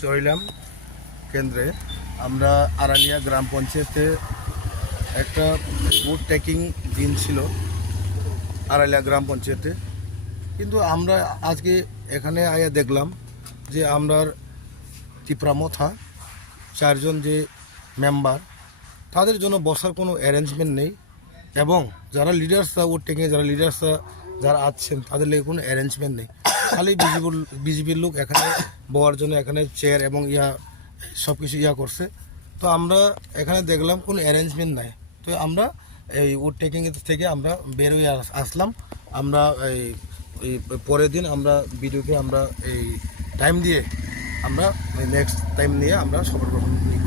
চইলাম কেন্দ্রে আমরা আড়ালিয়া গ্রাম পঞ্চায়েতে একটা বুট ট্রেকিং দিন ছিল আড়ালিয়া গ্রাম পঞ্চায়েতে, কিন্তু আমরা আজকে এখানে আয়া দেখলাম যে আমরার তিপ্রামথা চারজন যে মেম্বার তাদের জন্য বসার কোনো অ্যারেঞ্জমেন্ট নেই, এবং যারা লিডার্সরা বুট ট্রেকিংয়ে যারা লিডার্সরা যারা আছেন তাদের লেগে কোনো অ্যারেঞ্জমেন্ট নেই। খালি বিজেপির লোক এখানে বওয়ার জন্য এখানে চেয়ার এবং সব কিছু করছে। তো আমরা এখানে দেখলাম কোনো অ্যারেঞ্জমেন্ট নাই। তো আমরা এই উড ট্রেকিং থেকে আমরা বের হয়ে আসলাম। আমরা এই পরের দিন আমরা ভিডিওকে আমরা এই টাইম দিয়ে আমরা নেক্সট টাইম নিয়ে আমরা শপথ গ্রহণ নিই।